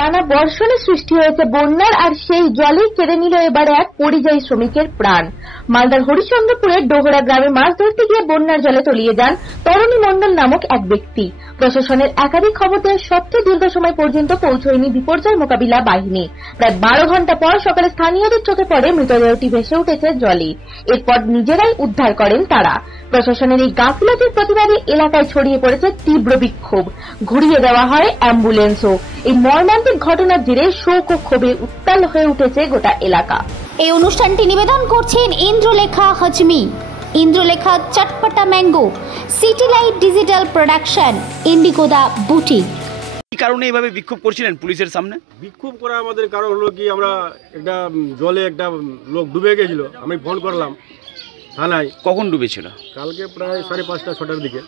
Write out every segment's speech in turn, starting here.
টানা বর্ষণে সৃষ্টি হয়েছে বন্যার, আর সেই জলেই কেড়ে নিল এবারে এক পরিযায়ী শ্রমিকের প্রাণ। মালদার হরিশ্চন্দ্রপুরের ডোহরা গ্রামে মাছ ধরতে গিয়ে বন্যার জলে তলিয়ে যান তরণী মণ্ডল নামক এক ব্যক্তি। প্রশাসনের একাধিক খবর দেওয়ার সত্ত্বেও দীর্ঘ সময় পর্যন্ত পৌঁছয়নি বিপর্যয় মোকাবিলা বাহিনী। প্রায় 12 ঘন্টা পর সকালে স্থানীয়দের চোখে পড়ে মৃতদেহটি ভেসে উঠেছে জলে। এরপর নিজেরাই উদ্ধার করেন তারা। প্রশাসনের এই গাফিলতির প্রতিবাদে এলাকায় ছড়িয়ে পড়েছে তীব্র বিক্ষোভ। ঘুরিয়ে দেওয়া হয় অ্যাম্বুলেন্সও। এই মর্মান্তিক ঘটনার জেরে শোক ও ক্ষোভে উত্তাল হয়ে উঠেছে গোটা এলাকা। এই অনুষ্ঠানটি নিবেদন করছেন Indralekha Hajmi, Indralekha Chatpata mango, city light digital production, ইন্ডিগোদা বুটিক। কি কারণে এইভাবে বিক্ষোভ করছিলেন পুলিশের সামনে? বিক্ষোভ করা আমাদের কারণ হলো কি, আমরা একটা জলে একটা লোক ডুবে গেছিল, আমি ফোন করলাম থানায়। কখন ডুবেছিল? কালকে প্রায় 5:30 6টার দিকে।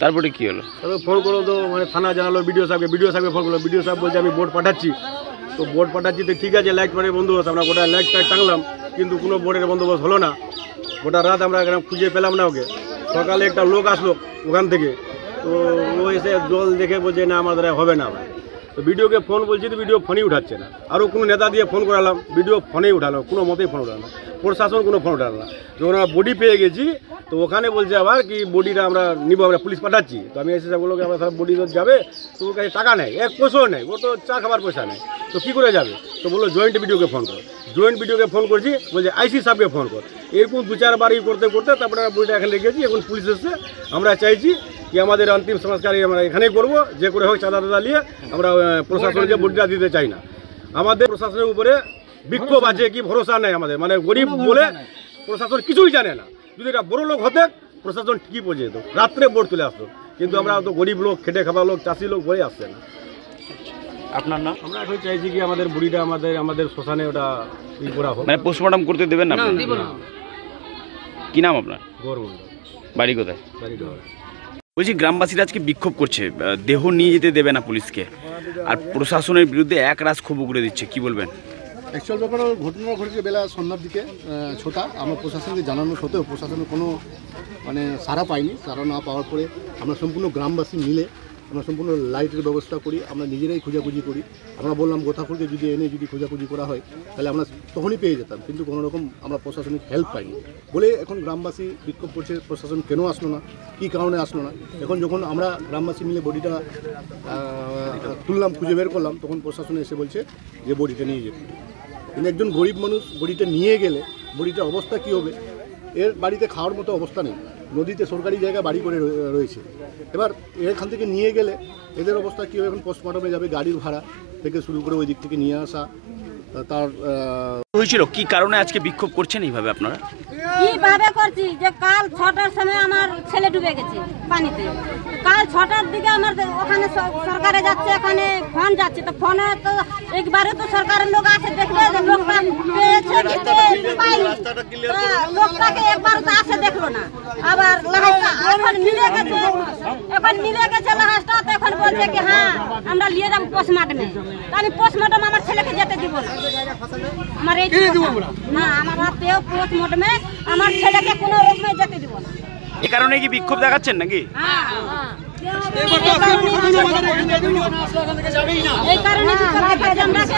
তারপরে কি হলো? তারপরে ফোন করলো তো মানে থানা জানালো বিডিও সাহেবকে ফোন করলো। বিডিও সাহেব বলছে আমি বোট পাঠাচ্ছি। তো বোট পাঠাচ্ছি তো ঠিক আছে, লাইট মানে বন্দোবস্ত, আমরা গোটা লাইট টাঙলাম, কিন্তু কোনো বোটের বন্দোবস্ত হলো না। গোটা রাত আমরা খুঁজে পেলাম না ওকে। সকালে একটা লোক আসলো ওখান থেকে, তো ও এসে জল দেখে বলছে না আমাদের হবে না। তো ভিডিওকে ফোন বলছি তো ভিডিও ফোনই উঠাচ্ছে না। আরও কোনো নেতা দিয়ে ফোন করালাম, ভিডিও ফোনেই উঠালো, কোনো মতেই ফোন উঠালো না। প্রশাসন কোনো ফোন উঠালো না। যখন আমরা বডি পেয়ে গেছি তো ওখানে বলছে আবার কি বডিটা আমরা নিব, আমরা পুলিশ পাঠাচ্ছি। তো আমি এসে বললো আমরা সব বডি যাবে, তো ওর কাছে টাকা নেই, এক পয়সাও নেই, ও তো চা খাবার পয়সা নেই, তো কী করে যাবে? তো বললো জয়েন্ট ভিডিওকে ফোন কর। জয়েন্ট ভিডিওকে ফোন করছি, বলছে আইসি সাহেবকে ফোন কর। এরকম 2-4 বারই করতে করতে তারপরে বডিটা এখানে রেখেছি। এখন পুলিশ এসছে, আমরা চাইছি কি আমাদের অন্তিম সংস্কার আমরা এখানেই করবো, যে করে হোক চাঁদা টাদা নিয়ে। আমরা প্রশাসনকে বডিটা দিতে চাই না। আমাদের প্রশাসনের উপরে বিক্ষোভ আছে, কি ভরসা নেই আমাদের, মানে গরিব বলে প্রশাসন কিছুই জানে না। যদি এটা বড় লোক হতে প্রশাসন ঠিকই পৌঁছে যেত, রাত্রে বোট তুলে আসতো, কিন্তু আমরা তো গরিব লোক, খেটে খাওয়া লোক, চাষি লোক বলে আসছে না। আপনার নাম? আমরা এখন চাইছি কি আমাদের বুড়িটা আমাদের শ্মশানে ওটা ই করা হোক। মানে পোস্টমর্টম করতে দেবেন না? কি নাম আপনার? গৌরমন্ডল। বাড়ি কোথায়? বাড়ি ডোহরা। বলছি গ্রামবাসীরা আজকে বিক্ষোভ করছে, দেহ নিয়ে যেতে দেবে না পুলিশকে, আর প্রশাসনের বিরুদ্ধে এক রাশ ক্ষোভ উগড়ে দিচ্ছে, কি বলবেন? অ্যাকচুয়াল ব্যাপার ঘটনা ঘটেছে বেলা সন্ধ্যার দিকে 6টা। আমরা প্রশাসনকে জানানো সত্ত্বেও প্রশাসনের কোনো সাড়া পাইনি। সাড়া না পাওয়ার পরে আমরা সম্পূর্ণ গ্রামবাসী মিলে আমরা সম্পূর্ণ লাইটের ব্যবস্থা করি, আমরা নিজেরাই খোঁজাখুঁজি করি। আমরা বললাম গোথাখুরকে যদি এনে যদি খোঁজাখুঁজি করা হয় তাহলে আমরা তখনই পেয়ে যেতাম, কিন্তু কোনো রকম আমরা প্রশাসনিক হেল্প পাইনি বলে এখন গ্রামবাসী বিক্ষোভ করছে প্রশাসন কেন আসলো না, কী কারণে আসলো না। এখন যখন আমরা গ্রামবাসী মিলে বডিটা তুললাম, খুঁজে বের করলাম, তখন প্রশাসন এসে বলছে যে বডিটা নিয়ে যেতে। কিন্তু একজন গরিব মানুষ বডিটা নিয়ে গেলে বডিটার অবস্থা কী হবে? এর বাড়িতে খাওয়ার মতো অবস্থা নেই, নদীতে সরকারি জায়গা বাড়ি করে রয়েছে। এবার এখান থেকে নিয়ে গেলে এদের অবস্থা কী হবে? এখন পোস্টমর্টমে যাবে, গাড়ির ভাড়া থেকে শুরু করে ওই দিক থেকে নিয়ে আসা। তার হয়েছিল কি কারণে আজকে বিক্ষোভ করছেন এইভাবে আপনারা? কিভাবে করছি যে কাল 6টার সময় আমার ছেলে ডুবে গেছে পানিতে। কাল 6টার দিকে আমার ওখানে সরকারে যাচ্ছে, এখানে ফোন যাচ্ছে, তো ফোনে তো একবারে তো সরকারের লোক আসে দেখবে যে লোকটা পেয়েছে কি পাইনি, লোকটাকে একবার তো আসে দেখলো না। আবার লাহাসটা এখন মিলে গেছে লাহাসটা, তো এখন বলছে কি হ্যাঁ আমরা নিয়ে যাবো পোস্টমর্টমে। তো আমি পোস্টমর্টম আমার ছেলেকে যেতে দিব না। আমার এই না, আমার হাতেও পোস্টমর্টমে আমার ছেলেকে কোনো রকমে যেতে দিব না। এই কারণে কি বিক্ষোভ দেখাচ্ছেন নাকি? এই কারণে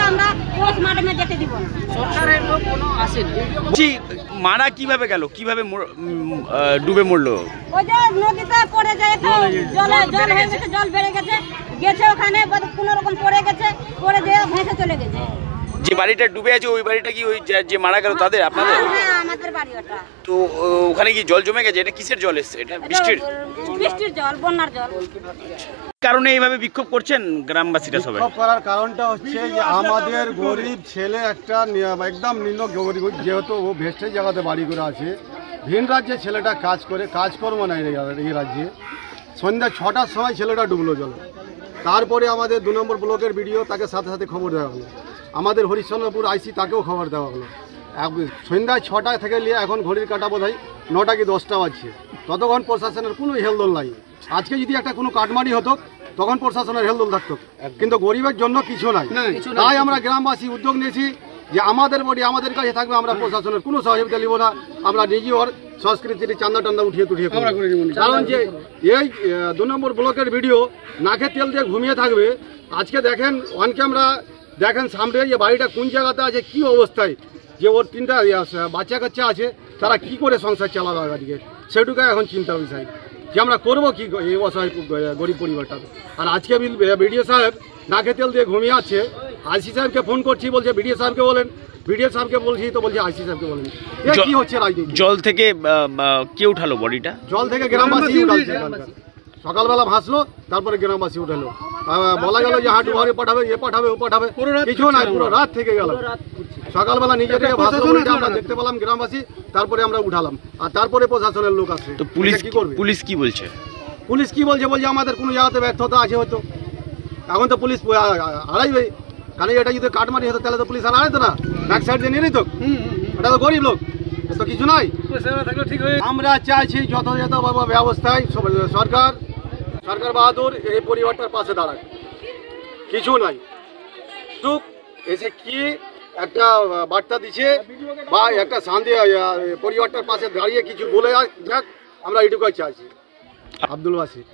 আমরা পোস্টমর্টমে যেতে দিব না। সরকারের লোক কোনো আসেনি। মারা কিভাবে গেল, কিভাবে ডুবে মরলো? ওই যে নদীতে পড়ে যায়, জল হয়ে গেছে, জল বেড়ে গেছে ওখানে কোনো রকম পড়ে গেছে, পড়ে যেয়ে ভেসে চলে গেছে। যে বাড়িটা ডুবে আছে ওই বাড়িটা কি ওই যে মারা গেল তাদের, আপনাদের? হ্যাঁ, আমাদের বাড়ি ওটা। তো ওখানে কি জল জমে গেছে? এটা কিসের জল এসছে? এটা বৃষ্টির জল, বন্যার জল। কারণে এইভাবে বিক্ষোভ করছেন গ্রামবাসীরা সবাই? বিক্ষোভ করার কারণটা হচ্ছে যে আমাদের গরিব ছেলে একটা একদম নিম্ন গরিব, যেহেতু ও ভেস্টের জায়গাতে বাড়ি করে আছে, ভিন রাজ্যে ছেলেটা কাজ করে, কাজকর্ম নাই এই রাজ্যে। সন্ধ্যা 6টার সময় ছেলেটা ডুবলো জলে। তারপরে আমাদের 2 নম্বর ব্লকের ভিডিও, তাকে সাথে সাথে খবর দেওয়া হলো। আমাদের হরিশ্চন্দ্রপুর আইসি, তাকেও খবর দেওয়া হলো। সন্ধ্যায় 6টা থেকে নিয়ে এখন ঘড়ির কাটা বোধহয় 9টা কি 10টা বাজছে, ততক্ষণ প্রশাসনের কোনো হেলদোল নাই। আজকে যদি একটা কোনো কাটমানি হতো তখন প্রশাসনের হেলদোল থাকতো, কিন্তু গরিবের জন্য কিছু নাই। তাই আমরা গ্রামবাসী উদ্যোগ নিয়েছি যে আমাদের বডি আমাদের কাছে থাকবে, আমরা প্রশাসনের কোনো সহযোগিতা নিব না। আমরা নিজে ওর সংস্কৃতির চান্দা টান্দা উঠিয়ে কারণ যে এই 2 নম্বর ব্লকের ভিডিও নাকে তেল দিয়ে ঘুমিয়ে থাকবে। আজকে দেখেন অন ক্যামেরা দেখেন সামনে যে বাড়িটা কোন জায়গাতে আছে, কি অবস্থায়, যে ওর 3টা বাচ্চা কাচ্চা আছে, তারা কি করে সংসার চালাবে আজকে, সেটুকু এখন চিন্তার বিষয় যে আমরা করবো কি এই অসহায় গরিব পরিবারটা। আর আজকে বিডিও সাহেব নাকে তেল দিয়ে ঘুমিয়ে আছে, আইসি সাহেবকে ফোন করছি, বলছে বিডিও সাহেবকে বলেন, বিডিও সাহেবকে বলছি তো বলছে আইসি সাহেবকে বলেন। কি হচ্ছে রাজনীতি? জল থেকে কে উঠালো বডিটা? জল থেকে গ্রামবাসী উঠাচ্ছে, সকালবেলা ভাসলো, তারপরে গ্রামবাসী উঠালো। বলা গেল যে হাঁটু ঘরে পাঠাবে, এ পাঠাবে, ও পাঠাবে, কিছু নাই, পুরো রাত থেকে গেল। সকালবেলা নিজে থেকে ভাসলো, আমরা দেখতে পেলাম গ্রামবাসী, তারপরে আমরা উঠালাম, আর তারপরে প্রশাসনের লোক আসছে। তো পুলিশ কি করবে? পুলিশ কি বলছে? পুলিশ কি বলছে, বলছে আমাদের কোনো জায়গাতে ব্যর্থতা আছে হয়তো। এখন তো পুলিশ হারাইবে, কারণ এটা যদি কাটমারি হতো তাহলে তো পুলিশ আর হারাইতো না, ব্যাক সাইড দিয়ে নিয়ে নিত। এটা তো গরিব লোক, তো কিছু নাই। আমরা চাইছি যথাযথভাবে ব্যবস্থায় সরকার বাহাদুর এই পরিবারটার পাশে দাঁড়ায়, কিছু নাই। চুপ এসে কি একটা বার্তা দিচ্ছে বা একটা শান্তি পরিবারটার পাশে দাঁড়িয়ে কিছু বলে যাক, আমরা এটুকুই চাইছি। আব্দুল বাসির।